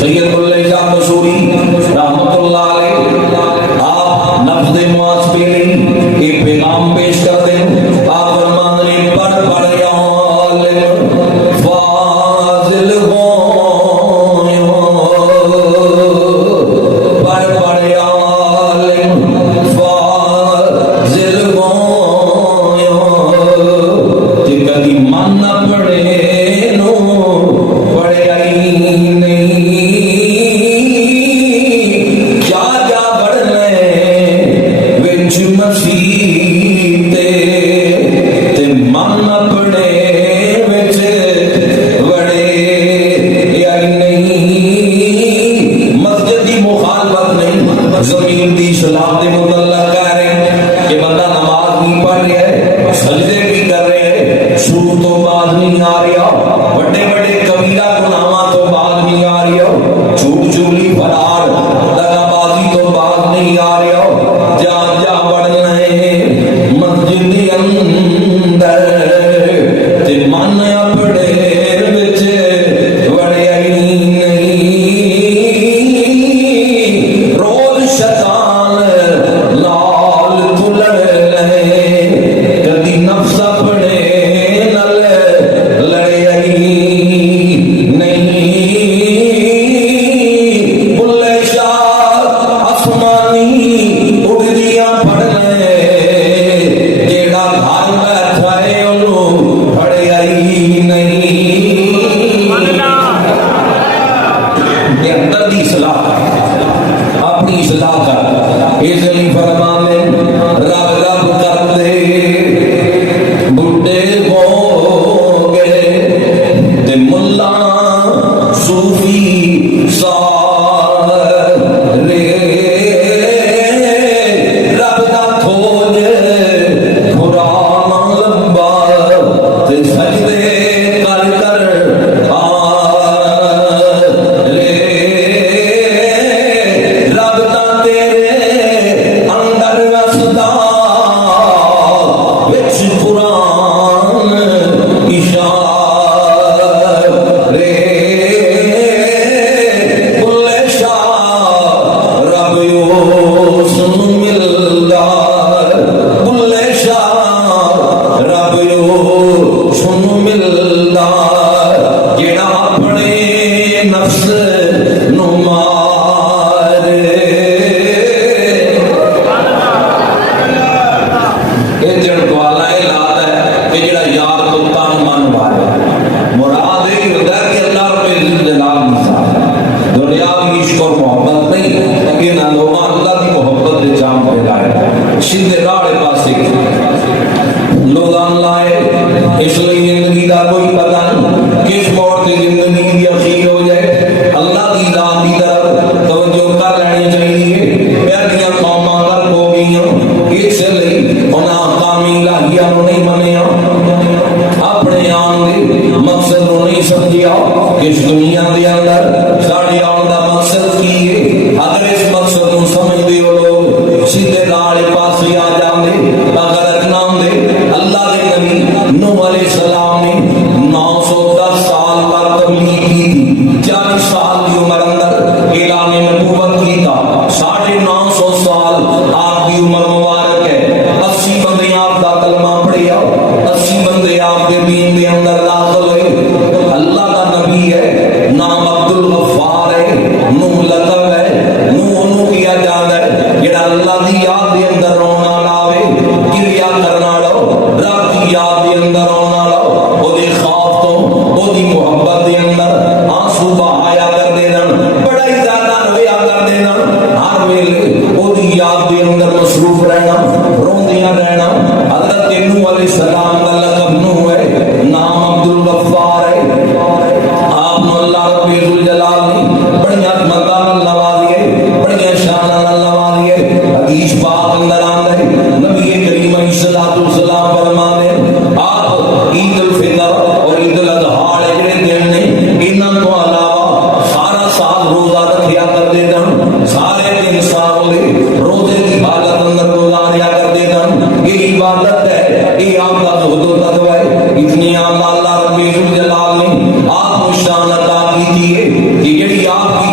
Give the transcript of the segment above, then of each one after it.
سید اللہ شاہ مسوری رحمت اللہ علیہ آپ نفذ معاذ پہ ایک پیغام پیش کرتے ہیں. آپ فرماتے ہیں پڑھ پڑھ یا عالم فاضل ہو، پڑھ پڑھ یا عالم فاضل ہو، کہ کبھی من نہ پڑے نو پڑے آئی نہیں. جا جا بڑھنے وچ مسیح تے من نہ پڑے وچ وڑے آئی نہیں. مسجد دی مخالفت نہیں، زمین دی اصلاح دے متعلق کہہ رہے ہیں کہ بندہ نماز نہیں پڑھ رہا ہے، سجدے بھی کر رہے ہیں، شروع تو بعد نہیں آ رہا، بڑے بڑے کبیرہ گناہاں تو بعد نہیں آ رہا، جھوٹ چوری فرار دغا بازی تو بعد نہیں آ رہا. جا جا بڑھنا ہے مسجد دے اندر تے من اپنے وچ وڑے آئی نہیں. روز شیطان لال تو لڑ لے، کدی نفس اپنے نال لڑے آئی نہیں. بلے شاہ آسمانی اڑدیاں پڑھ لے، جیڑا گھر بیٹھا ہے انہوں پڑے آئی نہیں. یہ اندر دی اصلاح اپنی اصلاح کر اس لیے فرمانے رب رب کرتے بڈھے ہو گئے تے ملا صوفی سارے. رب دا کھوج قرآن لمبا تے سجدے کر کر رب دا تیرے اندر وسدا وچ قرآن اشارے. بلے شاہ رب اس نوں ملدا، بلے شاہ رب اس نوں ملدا جیڑا اپنے نفس نو مارے. یہ جڑ والا اعلان ہے کہ جڑا یار کو تن من مارے. مراد یہ ہوتا ہے کہ اللہ رب العزت جلال نثار دنیا کی عشق اور محبت نہیں، کہ نہ لوگ اللہ کی محبت دے جام پہ لائے سیدھے راڑے پاسے لوگان لائے. اس لیے زندگی کا کوئی پتہ نہیں کس موڑ سے زندگی کی اخیر ہو جائے. اللہ کی ذات کی طرف توجہ کر لینی چاہیے. پہلیاں قوماں غرق ہو گئیاں اس لیے انہاں احکام الہیہ نوں نہیں منیا، اپنے آن دے مقصد نوں نہیں سمجھیا کہ اس دنیا دے اندر ساڈے آن دا مقصد کی ہے. اگر اس مقصد نوں سمجھدے ہو لوگ سیدھے راڑے پاسے آ جاندے. اگر اکنام دے اللہ دے نبی نوح علیہ السلام نے 910 سال پر تبلیغ کی تھی، 40 سال کی عمر اندر اعلان نبوت کی تھا، 950 سال آپ کی عمر مبارک ہے. 80 بندے آپ کا کلمہ پڑھیا، 80 بندے آپ کے دین کے اندر داخل ہوئے. اللہ کا نبی ہے، نام عبد الغفار ہے، نوح لقب ہے. نوح کیا جاتا ہے جڑا اللہ دی یاد دے اندر رونا لاوے، کریا کرنا لو، رب کی یاد دے اندر رونا لو، او دے خوف تو او دی محبت دے اندر آنسو بہایا کر دینا، بڑا ہی زیادہ رویا کر دینا، ہر ویلے او دی یاد دے اندر مصروف رہنا، روندیاں رہنا. حضرت نوح علیہ السلام کا لقب نوح ہے، نام عبد الغفار ہے. آپ نے اللہ رب الجلال نے بڑی عظمتاں نال نوازیے، بڑی شاناں نال نوازیے. حدیث پاک اندر آندا ہے نبی کریم علیہ الصلوۃ والسلام فرماتے ہیں آپ عید الفطر اور عید الاضحیٰ جڑے دن نے انہاں تو علاوہ سارا سال روزہ رکھیا کرتے ہیں، سارے دن سال روزے کی حالت اندر گزاریا کرتے ہیں. یہ عبادت ہے، یہ آپ کا زہد و تقوی ہے. اتنی اللہ رب الجلال نے آپ کو شان عطا کی تھی کہ جڑی آپ کی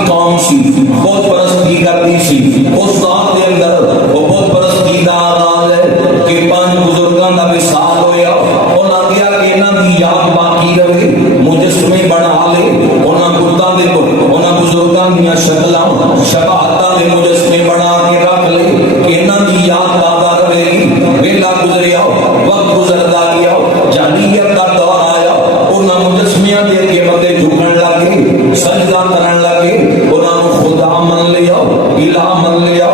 شباہتاں دے مجسمے بنا کے رکھ لے کہ انہاں دی یاد تازہ رہے گی. ویلا گزریا وقت گزردا گیا جاہلیت دا دور آیا انہاں مجسمیاں دے اگے بندے جھکن لگے سجدہ کرن لگے انہاں نوں خدا من لیا الہ من لیا.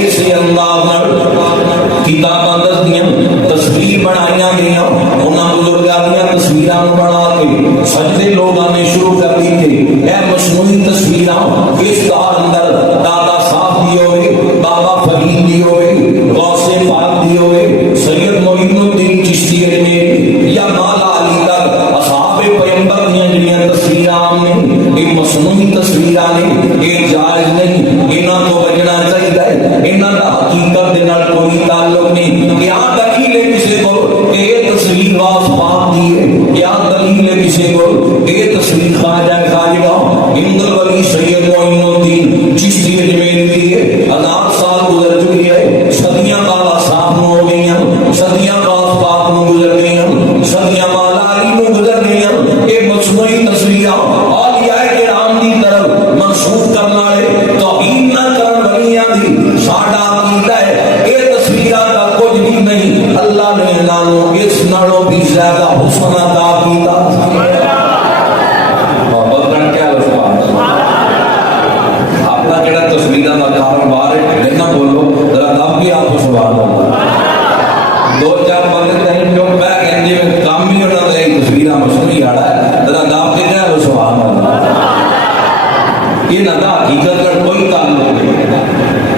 اسی انداز نال کتاباں دسدیاں تصویر بنائیاں گئیاں انہاں بزرگاں دیاں تصویراں بنا کے سجدے لوگاں نے شروع کر دیتے. اے مصنوعی تصویراں اس دور اندر دادا صاحب دی ہوئے بابا فرید دی ہوئے غوث پاک دی ہوئے سید معین الدین چشتی اجمیری یا مولا علی تک اصحاب پیغمبر دیاں جڑیاں تصویراں نے یہ مصنوعی تصویراں نے یہ جائز نہیں. انہاں تو بچنا چاہیے. انہاں دا حقیقت دے نال کوئی تعلق نہیں. کیا دلیل ہے کسی کو کہ یہ تصویر غوث پاک دی ہے؟ کیا دلیل ہے کسی کو کہ یہ تصویر خواجہ خواجہ ہند الولی سید معین الدین چشتی اجمیری دی ہے؟ 1000 سال گزر چکی ہے. صدیاں بابا صاحب نو ہو گئی ہیں صدیاں غوث پاک نو گزر گئی ہیں صدیاں مولا علی نو گزر گئی ہیں. یہ مصنوعی تصویراں اولیاء کرام دی طرف منسوب کرنے والے توہین نہ کرن ولیاں دی ساڈا عقیدہ ہے. یہ تصویراں دا کچھ بھی نہیں. اللہ نے انہاں نوں اس نالوں بھی زیادہ حسن عطا کیتا. اپنا کہڑا تصویراں دا کاروبار ہے لینا بولو ذرا دب کے آپ سبحان اللہ. 2-4 بندے کہیں جو میں کہندے کام ہی انہاں دا تصویراں مصنوعی آڑا ہے ذرا دب کے کہہ لو سبحان اللہ. یہ نہ حقیقت کا کوئی تعلق نہیں.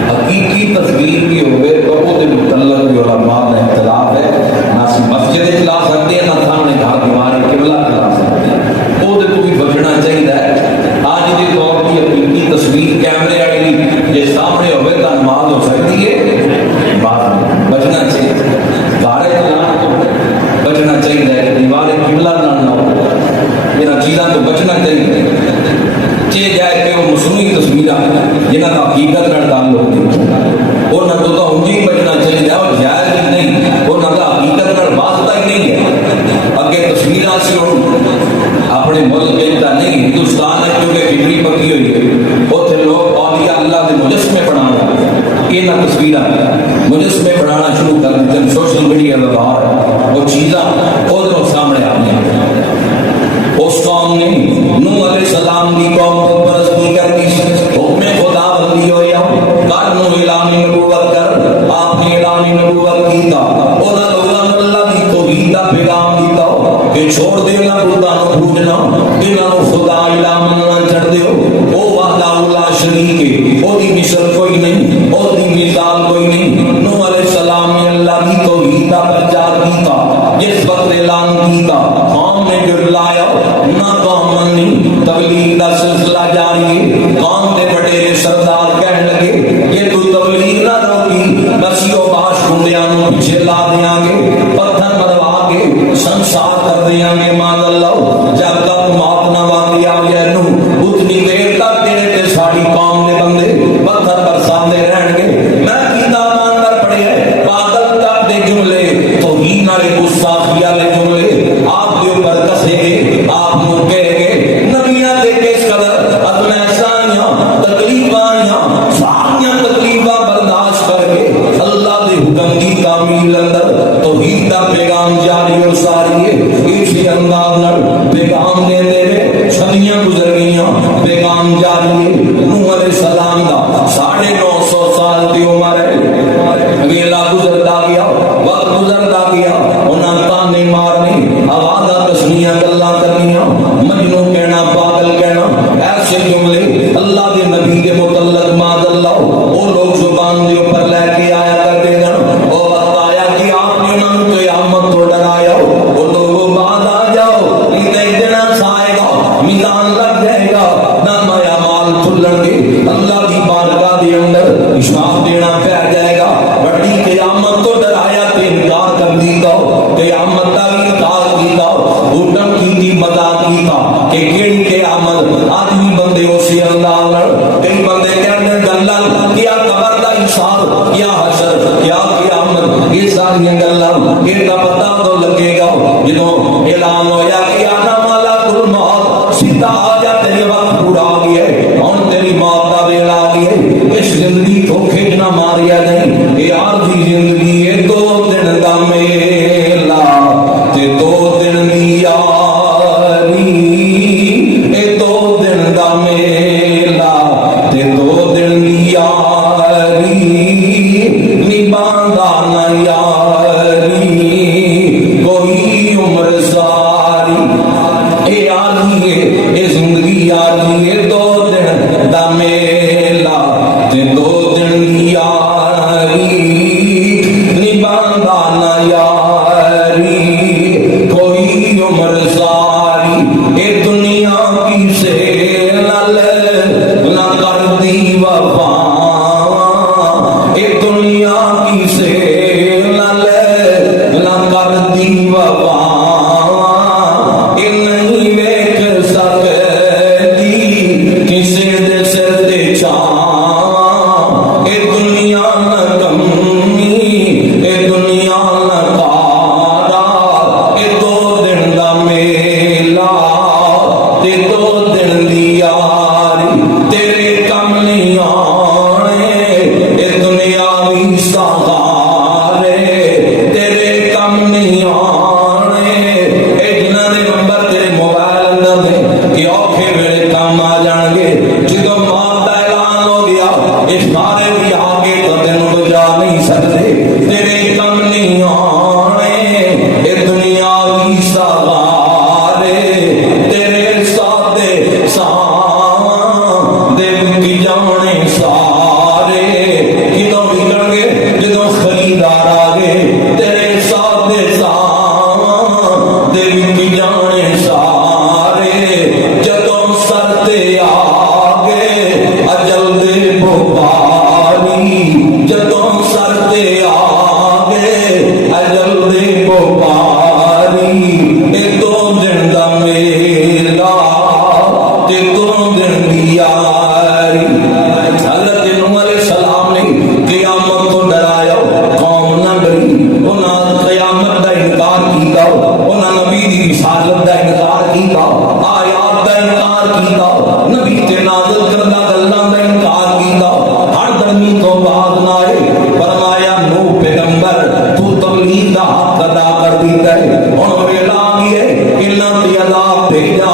حقیقی تصویر بھی ہوئے تو وہ دے متعلق بھی علماء میں اختلاف ہے. نہ مسجد چلا سکتے ہیں نہ سامنے گھر دیوار قبلہ چلا سکتے ہیں. وہ دے تو بھی بچنا چاہیے. آج کے دور کی حقیقی تصویر کیمرے والی جس سامنے ہوئے تو نماز ہو سکتی ہے. بچنا چاہیے. گاڑے چلانا تو بچنا چاہیے. دیوار قبلہ نہ ہو ان چیزوں تو بچنا چاہیے. چاہے جائے کہ وہ مصنوعی تصویراں جنہاں کا حقیقت نال تعلق نہیں انہاں تو تو انجی بچنا چاہیے. اور جائز ہی نہیں انہاں کا حقیقت نال واسطہ ہی نہیں ہے. اگے تصویراں سی اپنے ملک کے تا نہیں ہندوستان ہے کیونکہ فکری پکی ہوئی ہے اوتھے لوگ اولیاء اللہ دے مجسمے بنانا انہاں تصویراں مجسمے بنانا شروع کر دیتے. سوشل میڈیا دا دور ہے وہ چیزاں ادھروں سامنے آ گئی. اس قوم نے نوح علیہ السلام کی قوم کو پرستی کر دی. حکم خدا بندی ہویا کر نو اعلان نبوت کر آپ نے اعلان نبوت کیتا. انہاں لوگاں نوں اللہ دی توحید دا پیغام دیتا کہ چھوڑ دے نہ بتاں نوں پوجنا انہاں نوں خدا الہ مننا چھڑ دیو. او وحدہ لا شریک ہے او دی مثل کوئی نہیں او دی مثال کوئی نہیں. نوح علیہ السلام نے اللہ کی توحید دا پرچار کیتا. جس وقت اعلان کیتا قوم نے جھٹلایا نہ قوم منی. تبلیغ کا سلسلہ جاری ہے. قوم کے بڑے سردار کہنے لگے یہ تو تبلیغ نہ روکی بسیو باش گنڈیاں نوں پیچھے لا دیاں گے پتھر مروا کے سنسار کر دیاں گے. مان اللہ جب تک موت نہ واقعی آ جائے نو اتنی دیر تک تیرے تے ساری قوم دے بندے پتھر برساندے رہن گے. میں کتاب اندر پڑھیا پاگل تک دے جملے توہین والے گستاخی والے جملے آپ کے اوپر کسے گے. آپ نو کہے گے نبیاں دے کس قدر ازمائشاں تکلیفاں ساریاں تکلیفاں برداشت کر کے اللہ دے حکم کی تعمیل اندر توحید دا پیغام جاری اور ساری ہے. اسی انداز نال پیغام دے دے صدیاں گزر گئیاں پیغام جاری ہے. نوح علیہ السلام دا 950 سال دی عمر ہے. ویلا گزردا گیا وقت گزردا گیا. انہاں تانے مارنے آوازاں دسنیاں گلاں کرنیاں مجنوں کہنا پاگل کہنا ایسے جملے اللہ دے نبی کے متعلق معاذ اللہ وہ لوگ زبان دے اوپر لے کے آیا کرتے ہیں. وہ وقت آیا کہ آپ نے انہاں نوں قیامت تو ڈرایا. وہ لوگوں بعد آ جاؤ ایک دن آئے گا میزان لگ جائے گا نام اعمال کھلن گے. اللہ کی بارگاہ دے اندر حساب دینا پہ جائے گا. بڑی قیامت تو ڈرایا تے انکار کر دیتا قیامت کا بھی انکار کیتا اٹھن کی دی مذاق کیتا کہ کیڑی قیامت آدمی بندے اسی اللہ نال. کئی بندے کہندے گلاں کیا قبر دا حساب کیا حشر کیا قیامت یہ ساری گلاں ان دا پتہ تو لگے گا جدوں اعلان ہویا کہ آنا مالا کل موت سیدھا آ جا تیرے وقت پورا آ گیا ہے ہن تیری موت دا ویلا آ گیا ہے. دا میلا تے دو دن دی یاری نبھاندا نہ یاری کوئی عمر ساری اے دنیا کی سیل نہ کر دی وفا اے دنیا کی سیل نہ کر دی وفا اے نہیں ویکھ سکتی کسے دے سر تے چھاں اے دنیا نہ کمی اے دنیا نہ کارا اے دو دن دا میلا تے دو دن دی یاری تیرے کم نہیں آنے اے دنیا بھی سہارے تیرے کم نہیں آنے اے جنہاں دے نمبر تیرے موبائل اندر نے کہ اوکھے ویلے کام آ جان گے جدوں موت دا اعلان ہو گیا اس بارے بھی آگے تو تینوں بجا نہیں سکتے تیرے کم نہیں آنے اے دنیا بھی سہارے تیرے ساتھ ساں دے کی جانے سارے کدوں بگڑ گے جدوں خریدار آ گئے تیرے ساتھ ساں دے کی جانے سارے جدوں سر تے آ گئے اجل دے بھوپاری جدوں سر تے آ گئے اجل دے بھوپاری اے دو دن دا میلا تے دو دن دی یاری حضرت نوح علیہ السلام نے قیامت کو ڈرایا قوم نہ ڈری انہاں قیامت دا انکار کیتا انہاں نبی دی رسالت دا انکار کیتا آیات دا انکار کیتا نبی تے نازل کردہ گلاں دا انکار کیتا ہر درمی تو بعد نہ آئے فرمایا نوح پیغمبر تو تبلیغ دا حق ادا کر دیتا ہے ہن ویلا آ گئی ہے انہاں تے عذاب بھیجا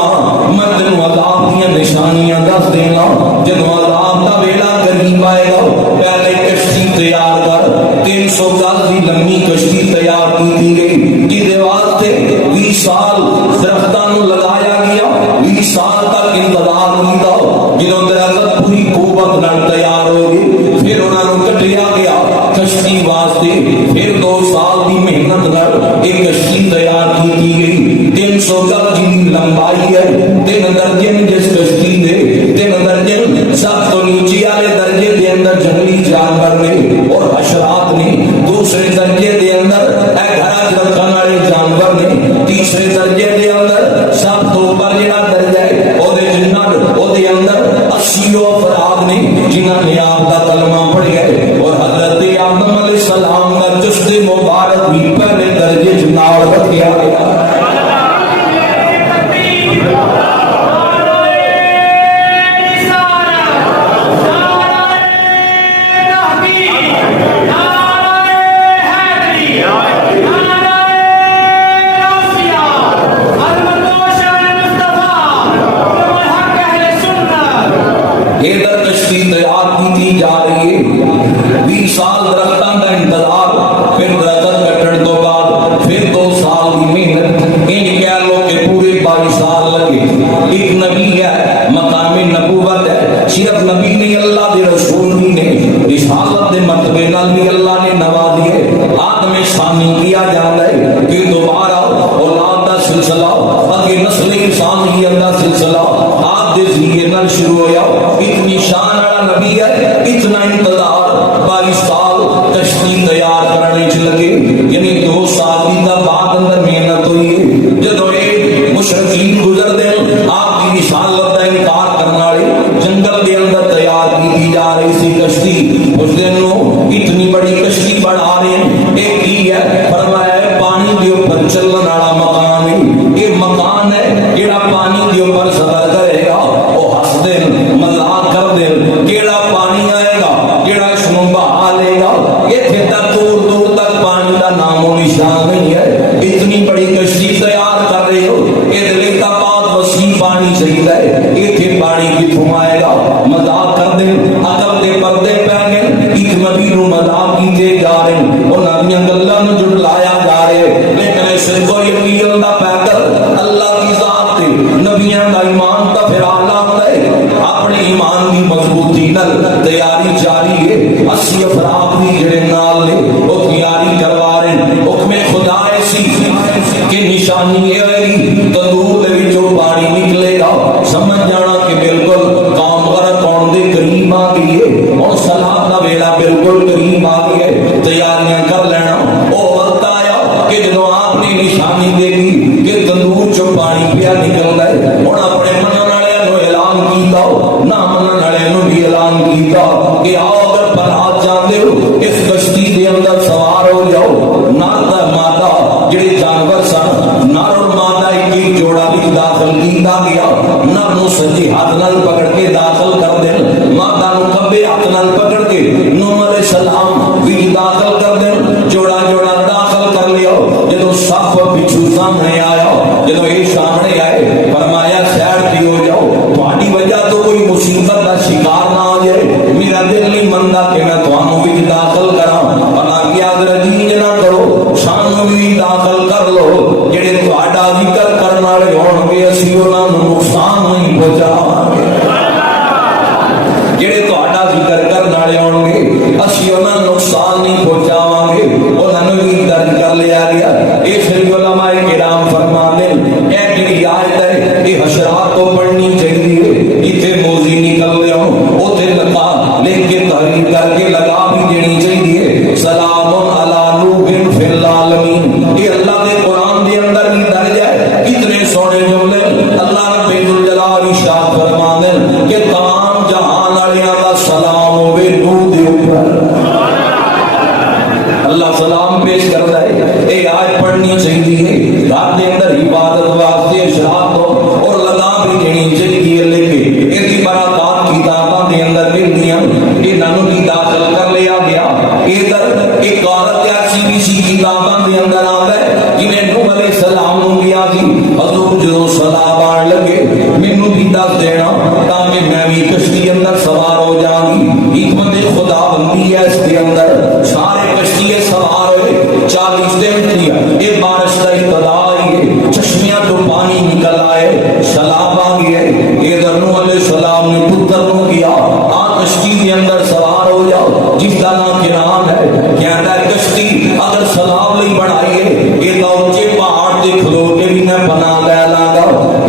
میں تینوں عذاب دیاں نشانیاں دس دینا جدوں عذاب دا ویلا قریب آئے گا پہلے کشتی تیار کر 300 گز دی لمبی کشتی تیار کی گئی جہدے واسطے 20 سال درختاں نوں لگایا گیا 20 سال تک انتظار کیتا جدوں درخت پوری قوت نال تیار ہو گئے پھر انہاں نوں کٹیا گیا کشتی واسطے پھر 2 سال دی محنت نال ایک کشتی تیار کی گئی 300 گز دی لمبائی ہے 3 درجے جس کشتی دے 3 درجے سب تو نیچے والے درجے دے اندر جنگلی جانور نے اور حشرات نے دوسرے درجے دے اندر اے گھر رکھن والے جانور نے تیسرے درجے دے اندر سب تو اوپر جڑا درجہ ہے او دے جنات او دے اندر 80 افراد نے جنہاں نے آپ دا کلمہ پڑھیا ہے اور حضرت آدم علیہ السلام کا جسد مبارک بھی پہلے درجے نال رکھیا گیا ادھر کشتی تیار کی جا رہی ہے 20 سال درختاں کا انتظار پھر درخت کٹن تو بعد پھر 2 سال کی محنت ان کہہ لو کہ پورے 22 سال لگے ایک نبی ہے مقام نبوت ہے صرف نبی نہیں اللہ دے رسول بھی نے رسالت دے مرتبے نال بھی اللہ نے نوازی ہے آدم ثانی کیا جاتا ہے کہ دوبارہ اولاد دا سلسلہ اگے نسل انسانیت دا سلسلہ آپ دے ذریعے نال شروع ہویا اتنی شان والا نبی ہے اتنا انتظار 22 سال کشتی تیار کرنے چ لگے یعنی 2 سال کی دا بعد اندر محنت ہوئی ہے جدوں یہ مشرکین گزر دے آپ کی رسالت کا انکار کرنے والے جنگل کے اندر تیار کی جا رہی سی کشتی اس دن اتنی بڑی کشتی بڑھا رہے ہیں ایک ہی ہے فرمایا پانی کے اوپر چلنے والا مکان ہے یہ مکان ہے جڑا پانی کے اوپر سفر کرے گا وہ ہنس دے مذاق کر دے کیڑا پانی آئے گا جڑا اس کو بہا لے گا یہ تک دور دور تک پانی کا نام و نشان نہیں ہے اتنی بڑی کشتی تیار کر رہے ہو یہ دل کا بات وسیع پانی چاہیے یہ پانی کتوں آئے گا مذاق کر دے عقل دے پردے پہ گئے ایک نبی نو مذاق کیتے جا رہے اور نبیاں گلاں نو جھٹلایا جا رہے لیکن اس کو یقین دا پیدل اللہ کی ذات تے نبیاں دا ایمان تا پھر اعلی ہے اپنے ایمان کی نال تیاری جاری ہے 80 افراد بھی جڑے نال نے وہ تیاری کروا رہے ہیں حکم خدا ایسی کہ نشانی ہے تندور دے وچوں پانی نکلے گا سمجھ جانا کہ بالکل کام غرق ہونے دے قریب آ گئی ہے اور سلام دا ویلا بالکل قریب آ گیا ہے تیاریاں کر لینا او وقت آیا کہ جدوں آپ نے نشانی دیکھی کہ تندور چوں پانی پیا نکلدا ہے ہن اپنے منن والےاں نوں اعلان کیتا نہ منن والےاں نوں بھی اعلان کیتا کہ آؤ اگر برات جاندے ہو اس کشتی دے اندر سوار ہو جاؤ نر تے مادہ جڑے جانور سن نر اور مادہ ایک جوڑا وچ داخل کیتا گیا نر نوں سجے ہاتھ نال پکڑ کے داخل کر دین مادہ نوں کھبے ہاتھ نال پکڑ کے نوح علیہ السلام وچ داخل کر دین جوڑا جوڑا داخل کر لیا جدوں سپ پچھو سامنے آیا جدوں یہ سامنے آئے فرمایا سیڈ پہ ہو جاؤ تہاڈی وجہ تو کوئی مصیبت دا شکار نہ ہو جائے میرا دل نہیں مندا کہ میں تہانوں وچ داخل کراں بنا کے اگرجیج نہ کرو سانوں بھی داخل کر لو جڑے تہاڈا ذکر کرن والے ہون گے اسی انہاں نوں نقصان نہیں پہنچاواਂਗੇ جڑے تہاڈا ذکر کرن والے ہون گے اسی انہاں نوں نقصان نہیں پہنچاواਂਗੇ انہاں نوں بھی درج کر لیا گیا اس لیے علماء کرام فرماتے ہیں اے جڑی آیت ہے یہ حشرات کو پڑھنی چاہیے جتھے موزی نکل ہوں اوتھے لگا لکھ کے تحریر کر کے لگا بھی دینی چاہیے سلام علی نوح فی العالمین یہ اللہ دے قرآن دے اندر بھی درج ہے کتنے سونے جملے اللہ رب الجلال ارشاد فرماتے ہیں کہ تمام جہان والیاں دا سلام ہوے نوح دے اوپر اللہ سلام پیش کرتا ہے اے آیت پڑھنی چاہیے رات دے اندر عبادت واسطے اشراق ہو اور لگا بھی دینی چاہیے لیکن ایسی برکات کتاباں دے اندر ملدیاں انہاں نوں بھی داخل کر لیا گیا ادھر ایک عورت ایسی بھی سی کتاباں دے اندر آتا ہے جنہیں نوح علیہ السلام نوں گیا سی حضور جو سلام آن لگے مینوں بھی دس دینا تاکہ میں بھی کشتی اندر سوار ہو جاؤں گی حکمت خدا بندی ہے اس کے اندر سارے کشتی سوار ہوئے 40 دن کیا یہ بارش کا ابتدا ہے چشمیاں تو پانی نکل آئے سیلاب آ گئے ادھر نوح علیہ السلام نے پتر نوں کیا آ کشتی کے اندر سوار ہو جاؤ جس کا نام کنعان ہے کہتا ہے کشتی اگر سیلاب نہیں بڑھائیے یہ تو اونچے پہاڑ دے کھلو کے بھی میں پناہ لے لاں گا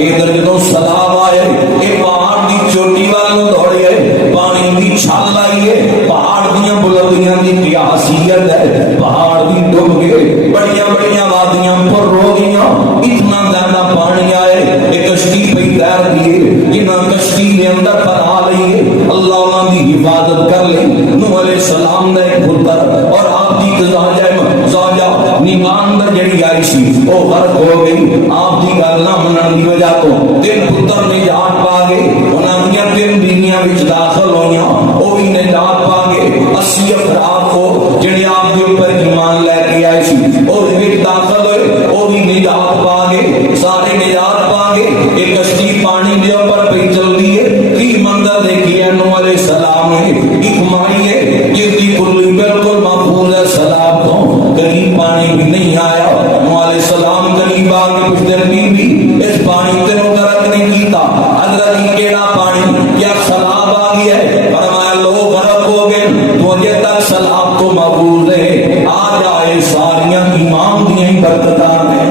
ادھر جدوں سیلاب آئے یہ پہاڑ دی چوٹی والوں دوڑے پانی دی چھال آئیے پہاڑ دیاں بلندیاں دی کیا حیثیت ہے پہاڑ بھی ڈوب گئے بڑیاں بڑیاں وادیاں پر رو گئیاں اتنا زیادہ پانی آئے ایک کشتی پہ تیر دیے جنہاں کشتی کے اندر پناہ لئیے اللہ انہاں دی حفاظت کر لئی نوح علیہ السلام نے ایک پتر اور آپ دی زوجہ نیمان در جڑی آئی سی وہ غرق ہو گئی آپ دی گل نہ منن دی وجہ تو 3 پتر نجات پا گئے انہاں دیاں 3 بیویاں وچ داخل ہوئیاں وہ بھی نجات پا گئے 80 افراد کو جڑے آپ کے اوپر ایمان لے کے آئے سی اور وچ داخل ہوئے وہ بھی نجات پا گئے سارے نجات پا گئے ایک کشتی پانی دے اوپر پہ چل دی ہے کی منظر دیکھیے نوح علیہ السلام نے ایک مائی ہے جس کی کلی بالکل محفوظ ہے سیلاب تو قریب پانی بھی نہیں آیا نوح علیہ السلام قریب آ کے پوچھتے بھی اس پانی تینوں غرق نہیں کیتا حضرت یہ کیڑا پانی کیا سیلاب آ گیا ہے فرمایا لوگ غرق ہو گئے تو اجے تک سیلاب تو محفوظ ہے آ جائے ساریاں ایمان دیاں ہی برکتاں ہیں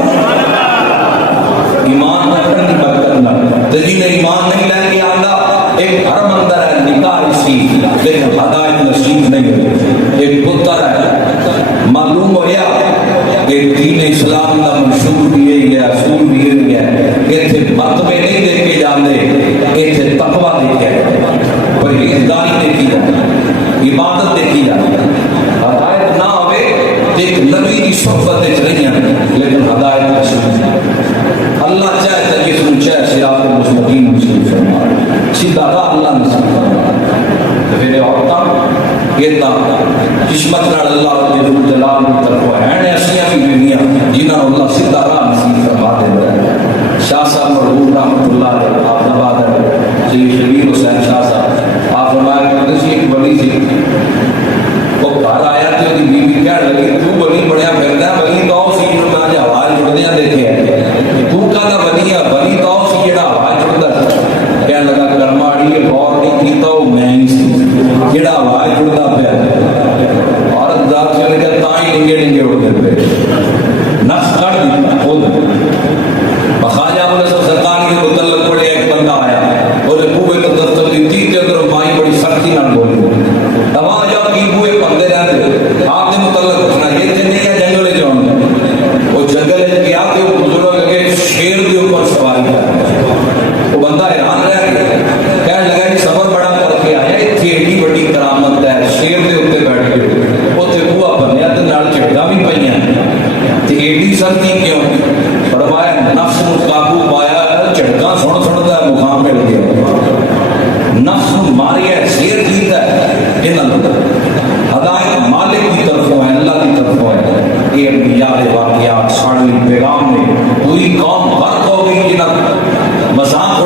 ایمان رکھنے کی برکت نہ تے جی نے ایمان نہیں لے کے آندا ایک گھر مندر ہے نکاح اسی لیکن ہدایت نصیب نہیں ہوئی ایک پتر ہے معلوم ہویا کہ دین اسلام کا منشور بھی ہے گیا اصول بھی ہے گیا ایتھے مرتبے نہیں دیکھے جاندے ایتھے تقوی دیکھے پرہیزگاری دیکھی جاتی عبادت دیکھی جاتی ہدایت نہ ہوئے ایک نبی کی صحبت نہیں ہے لیکن ہدایت نصیب اللہ چاہے تو جس کو چاہے صراط المستقیم نصیب فرمائے سیدھا راہ اللہ نصیب فرمائے پھر عورتاں یہ تا قسمت نال اللہ جل جلال کی طرف ہیں ایسیاں بھی دنیا جنہاں اللہ سیدھا راہ نصیب فرما دے شاہ صاحب مرحوم رحمۃ اللہ علیہ آپ نواز ہے سید شبیر حسین شاہ صاحب آپ فرمایا کرتے سی ایک ولی سی وہ گھر آیا تو دی بیوی کہنے لگی تو ولی بڑیا پھردا ہے ولی تو سی جو میں جہاز جڑدیاں دیکھے تو کہندا ولی تو سی جڑا آواز چڑھدا کہنے لگا کرماڑی غور نہیں کیتا وہ میں ہی سی سختی نال بولی تمام جب کی بوئے بندے رہتے آپ نے متعلق رکھنا یہ تے نہیں ہے جنگل جاؤں وہ جنگل کیا کہ وہ بزرگ کے شیر کے اوپر سواری کر وہ بندہ حیران رہ گیا کہنے لگا یہ سفر بڑا کر کے آیا اتنی ایڈی بڑی کرامت ہے شیر کے اتنے بیٹھ کے اتنے بوا بنیا تو نال چٹکا بھی پہ ایڈی سختی کیوں فرمایا نفس کو قابو پایا جھٹکا سن سنتا ہے مقام مل گیا نفس ماری ہے شیر کیتا ہے ہدایت مالک کی طرفوں ہے اللہ کی طرفوں ہے یہ انبیاء واقعات ساڑھویں پیغام میں پوری قوم غرق ہو گئی جنہاں مذاق